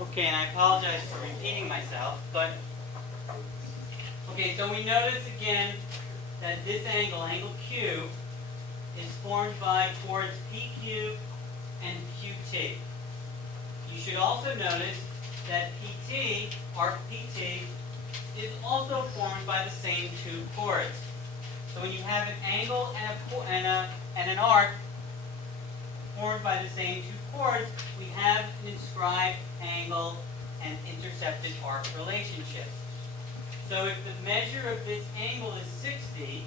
Okay, and I apologize for repeating myself, but okay, so we notice again that this angle, angle Q, is formed by chords PQ and QT. You should also notice that PT, arc PT, is also formed by the same two chords. So when you have an angle and an arc formed by the same two chords, we have an inscribed angle and intercepted arc relationship. So if the measure of this angle is 60,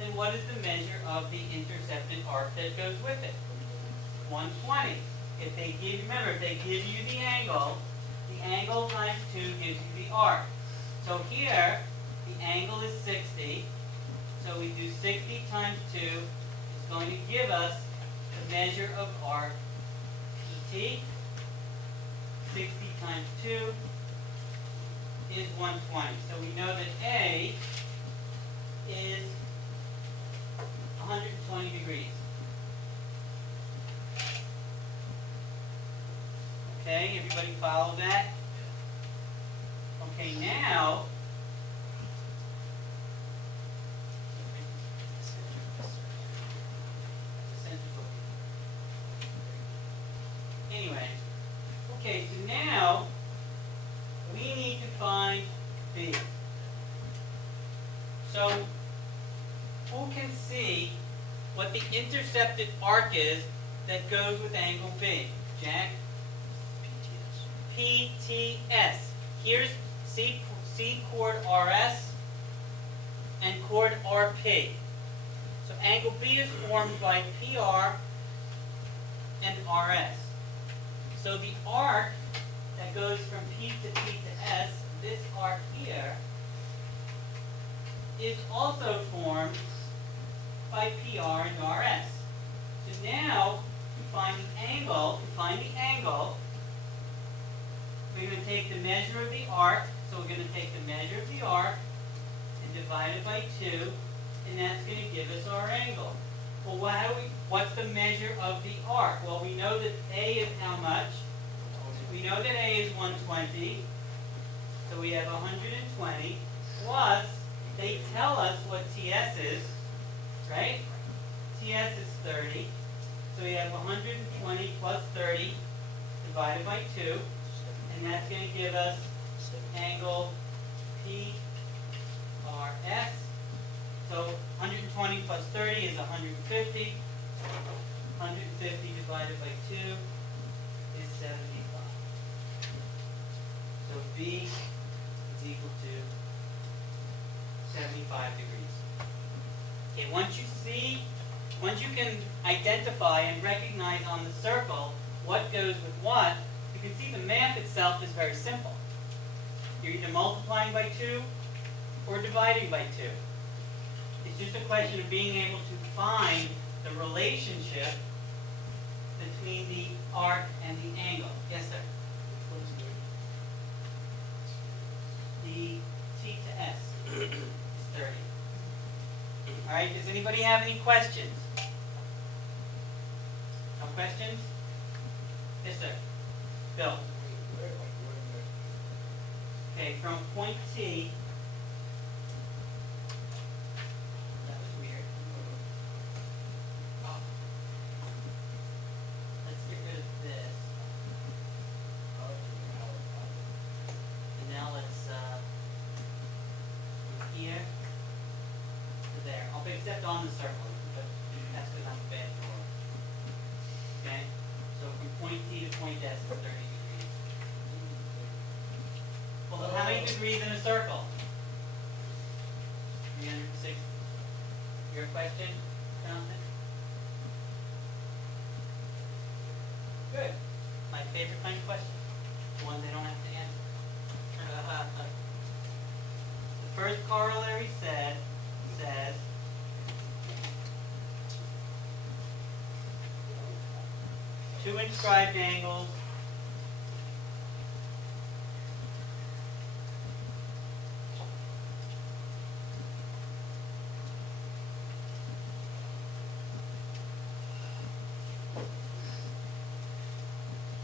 then what is the measure of the intercepted arc that goes with it? 120. If they give you the angle times 2 gives you the arc. So here, the angle is 60. So we do 60 times 2 is going to give us the measure of arc PT. 60 times 2 is 120. So we know that A is 120 degrees. Okay, everybody follow that? Okay, now anyway, okay, so now we need to find B. So who can see what the intercepted arc is that goes with angle B? Jack? PTS. Here's C chord RS and chord RP. So angle B is formed by PR and RS. So the arc that goes from P to S, this arc here, is also formed by PR and RS. So now, to find the angle, we're going to take the measure of the arc. So we're going to take the measure of the arc and divide it by 2, and that's going to give us our angle. Well, what's the measure of the arc? Well, we know that A is how much? We know that A is 120. So we have 120 plus, they tell us what TS is, right? TS is 30. So we have 120 plus 30 divided by 2. And that's going to give us angle PRS. So 120 plus 30 is 150. 150 divided by 2 is 75. So B is equal to 75 degrees. Okay, once you can identify and recognize on the circle what goes with what, you can see the math itself is very simple. You're either multiplying by 2 or dividing by 2. It's just a question of being able to find the relationship between the arc and the angle. Yes, sir? The T to S is 30. All right, does anybody have any questions? No questions? Yes, sir. Bill. Okay, from point T. That was weird. Let's get rid of this. And now let's from here to there. I'll be except on the circle, but that's because I'm a bad drawer. Okay? So from point T to point S is 30 degrees. Well, how many degrees in a circle? 360. Your question, Jonathan? Good. My favorite kind of question. The one they don't have to answer. The first corollary says two inscribed angles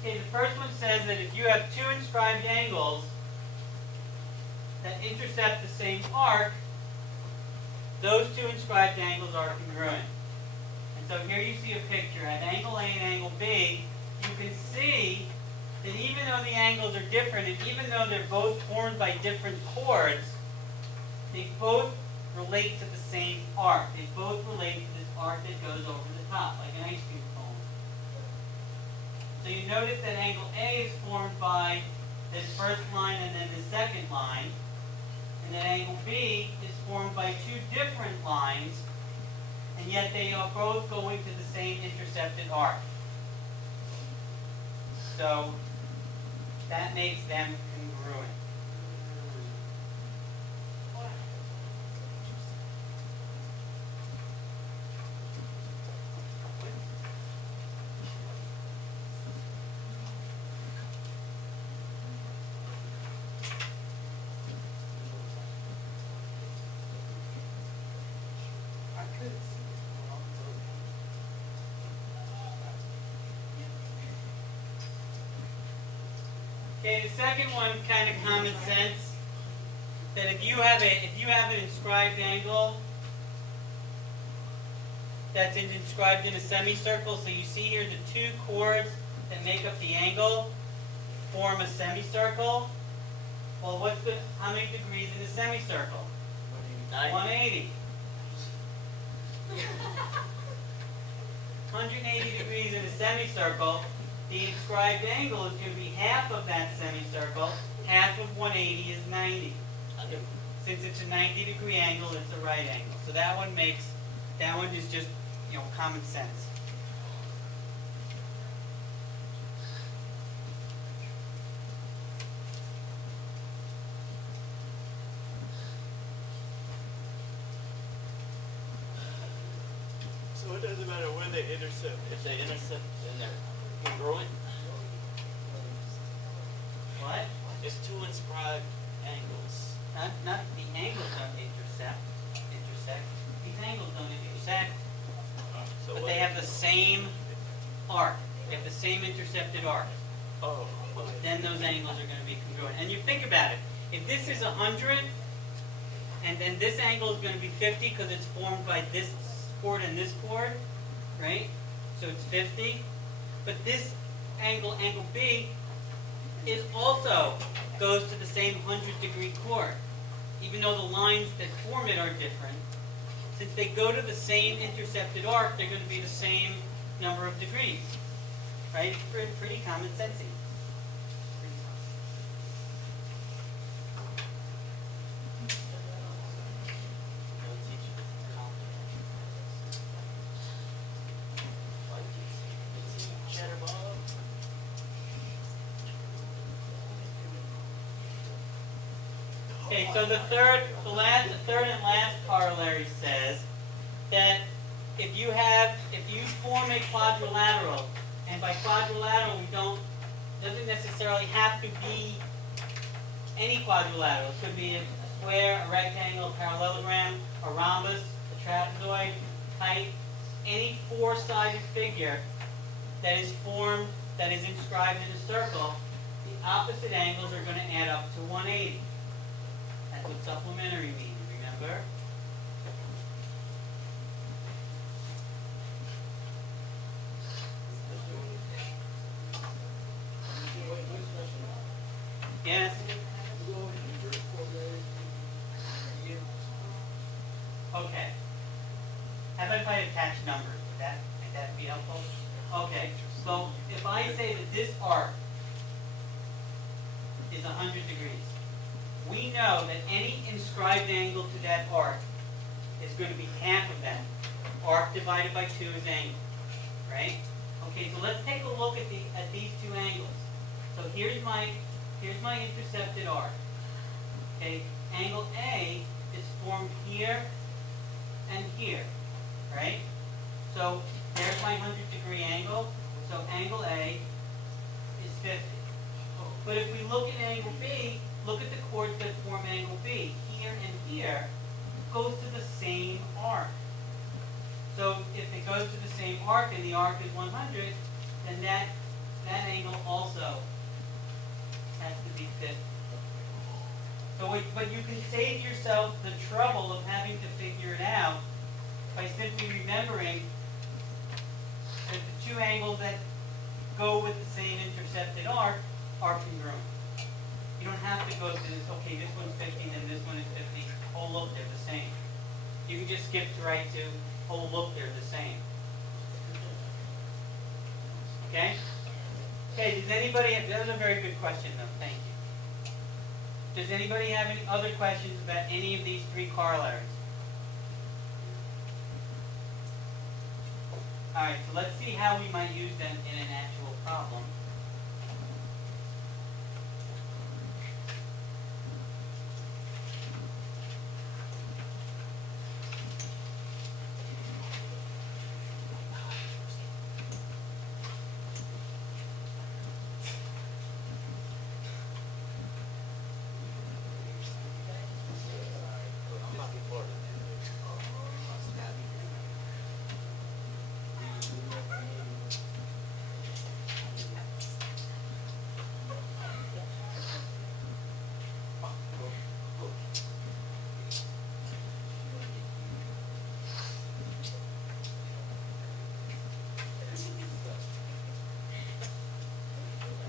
Okay, the first one says that if you have two inscribed angles that intercept the same arc, those two inscribed angles are congruent. And so here you see a picture. At angle A and angle B, you can see that even though the angles are different, and even though they're both formed by different chords, they both relate to the same arc. They both relate to this arc that goes over the top, like an ice cream cone. So you notice that angle A is formed by this first line and then the second line, and that angle B is formed by two different lines, and yet they are both going to the same intercepted arc. So that makes them congruent. Okay, the second one, kind of common sense, that if you have an inscribed angle that's inscribed in a semicircle, so you see here the two chords that make up the angle form a semicircle. Well, how many degrees in a semicircle? 180. 180 degrees in a semicircle. The inscribed angle is going to be half of that semicircle. Half of 180 is 90. Since it's a 90-degree angle, it's a right angle. So that one is just, common sense. So it doesn't matter where they intercept. If they intercept, then they're congruent. What? It's two inscribed angles. Not the angles don't intersect. These angles don't intersect. But they have the same arc. They have the same intercepted arc. Oh. Then those angles are going to be congruent. And you think about it. If this is 100, and then this angle is going to be 50 because it's formed by this chord and this chord, right? So it's 50. But this angle, angle B, is also goes to the same 100-degree chord. Even though the lines that form it are different, since they go to the same intercepted arc, they're going to be the same number of degrees. Right? Pretty common sensey. Okay, so the third and last corollary says that if you form a quadrilateral, and by quadrilateral doesn't necessarily have to be any quadrilateral. It could be a square, a rectangle, a parallelogram, a rhombus, a trapezoid, kite, any four-sided figure that is inscribed in a circle, the opposite angles are going to add up to 180. That's what supplementary means, remember? Yes? Okay. How about if I attach numbers? Would that be helpful? Okay. So if I say that this arc is 100 degrees, we know that any inscribed angle to that arc is going to be half of that. Arc divided by 2 is angle. Right? Okay, so let's take a look at these two angles. So here's my intercepted arc. Okay, angle A is formed here and here. Right? So there's my 100-degree angle. So angle A is 50. But if we look at angle B, look at the chords that form angle B. Here and here goes to the same arc. So if it goes to the same arc and the arc is 100, then that that angle also has to be 50. But you can save yourself the trouble of having to figure it out by simply remembering that the two angles that go with the same intercepted arc are congruent. You don't have to go through this, okay, this one's 50 and this one is 50. Oh, look, they're the same. You can just skip to right to, oh, look, they're the same. Okay? Okay, does anybody have, that was a very good question though, thank you. Does anybody have any other questions about any of these three corollaries? Alright, so let's see how we might use them in an actual problem.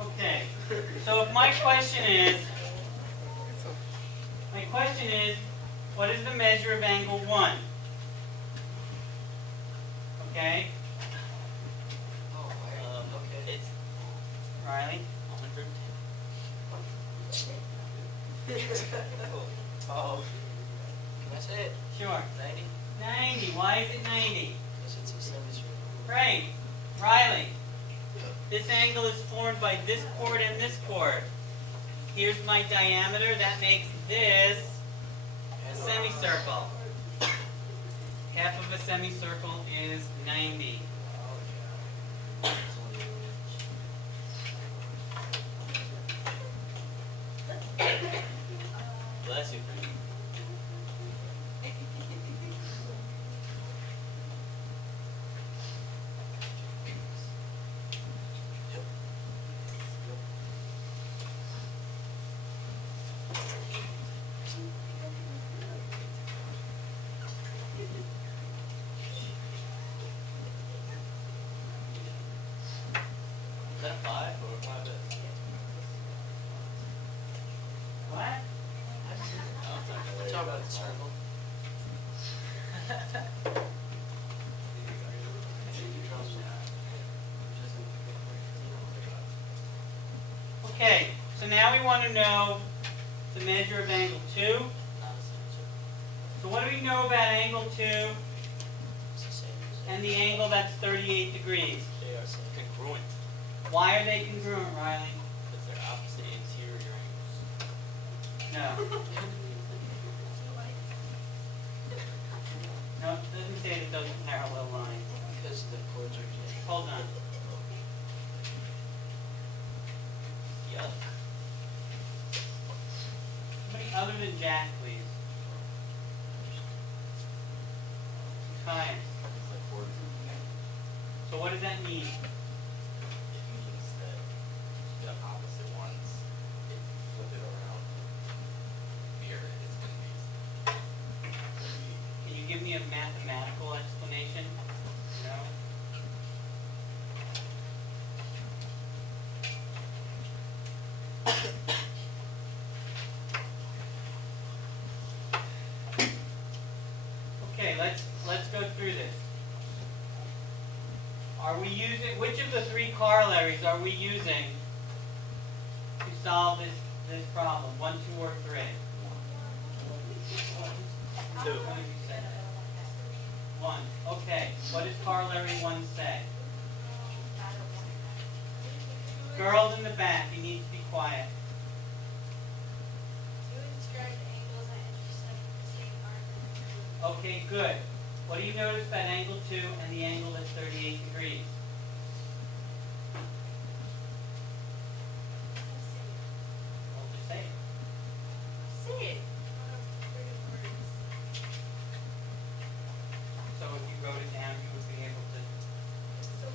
Okay, so if my question is, what is the measure of angle 1? Okay, Okay. It's Riley? 100. Oh. Can I say it? Sure. 90? 90, why is it 90? Because it's a semicircle. Great. Riley, this angle is formed by this chord and this chord. Here's my diameter, that makes this a semicircle. Half of a semicircle is 90. Bless you, friend. Is that 5 or 5 is? What? We're talking about the circle. Okay, so now we want to know the measure of angle 2. Not a semicircle. So what do we know about angle 2 It's the same as and the angle that's 38 degrees? they are congruent Why are they congruent, Riley? because they're opposite interior angles. No. No, it doesn't say that those are parallel lines. Because the chords are connected. Hold on. Yeah. Somebody other than Jack, please. Science. It's like chords. So what does that mean? It means that the opposite ones, if you flip it around, mirror it, it's going to be. Can you give me a mathematical explanation? No? Okay, let's go through this. Are we using, which of the three corollaries are we using to solve this problem? 1, 2, or 3? 2. 1. Okay. What does corollary 1 say? Girls in the back, you need to be quiet. Two inscribed angles that intersect the same arc. Okay, good. What do you notice about angle 2 and the angle that's 38 degrees? Well, just say it. Say it. Friggin' words. So if you wrote it down, you would be able to. So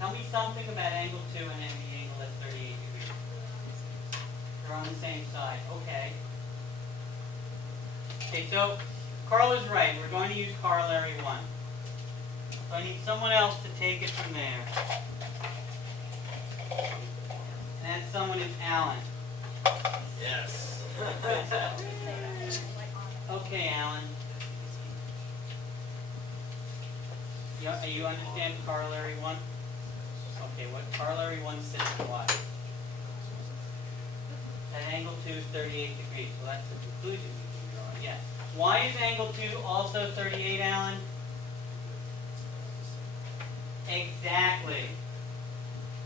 Tell me something about angle 2 and then the angle that's 38 degrees. They're on the same side. Okay. Okay, so Carl is right. We're going to use corollary 1. So I need someone else to take it from there. And that someone is Alan. Yes. Okay, Alan. You understand corollary 1? Okay, what corollary 1 says is what? That angle 2 is 38 degrees. Well, that's the conclusion we can draw, yes. Why is angle 2 also 38, Alan? Exactly.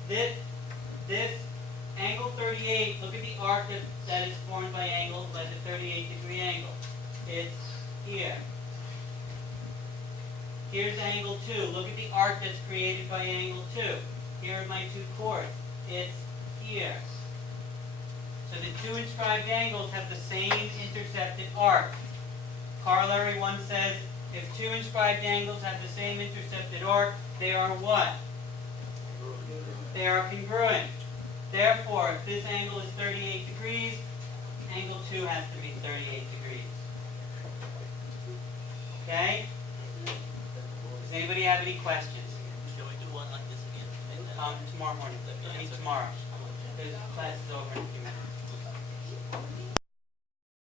This angle 38, look at the arc that is formed by angle, by the 38 degree angle. It's here. Here's angle 2. Look at the arc that's created by angle 2. Here are my two chords. It's here. So the two inscribed angles have the same intercepted arc. Corollary 1 says if two inscribed angles have the same intercepted arc, they are what? They are congruent. Therefore, if this angle is 38 degrees, angle 2 has to be 38 degrees. Okay? Does anybody have any questions? Can we do one like this again? Tomorrow morning. I mean tomorrow. Because class is over in a few minutes.